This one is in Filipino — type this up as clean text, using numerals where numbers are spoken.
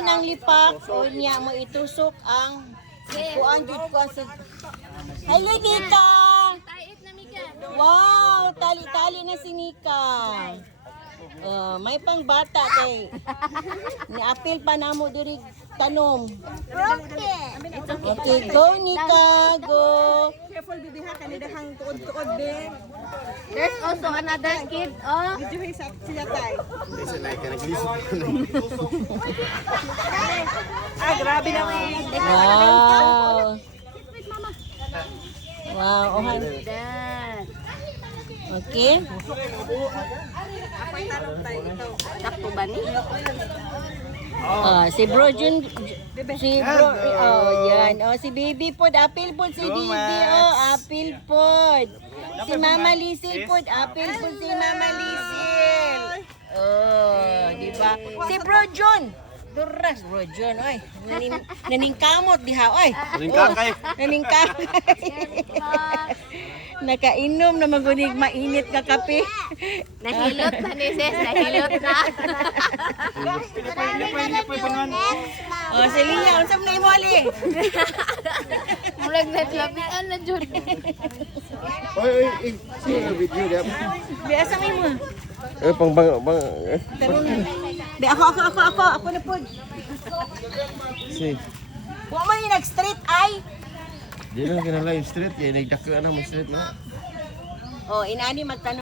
ng lipak o niya mo itusok ang kuan jud ko sa Hello Nika. Wow, tali-tali na si Nika. May pang bata kay ni-apil pa namo diri tanom. Okay, go Nika, go. Careful bibi ha kanidahang tuod-tuod din. There's also another kid, oh. Videohin sa sila tay. Grabe naman. Wow. Wow, ohan. Dad. Okay. Apay tanong tay ito. Takto ba ni? Si Bro Jun, si Bro, yan. Si Baby Pod, apil pod si Bibi, apil pod. Si Mama Lisil pod, apil pod si Mama Lisil. Di ba? Si Bro Jun. Duras, Bro Jun, oy. Naningkamot diha, oy. Naningkakay. Naningkakay. Nakainom na magunig mainit nga kape. Nahilot na ni Sis, nahilot na. Si Lia, unsam na imo ali? Murag naglabian na jud. Oy, sino video dia? Biasa mo imo. Pang Be ako na pod. Si. Wa man yung nag-street ay. Di lang kinala yung street, kaya nagdaka na mo street na. Inani magtanong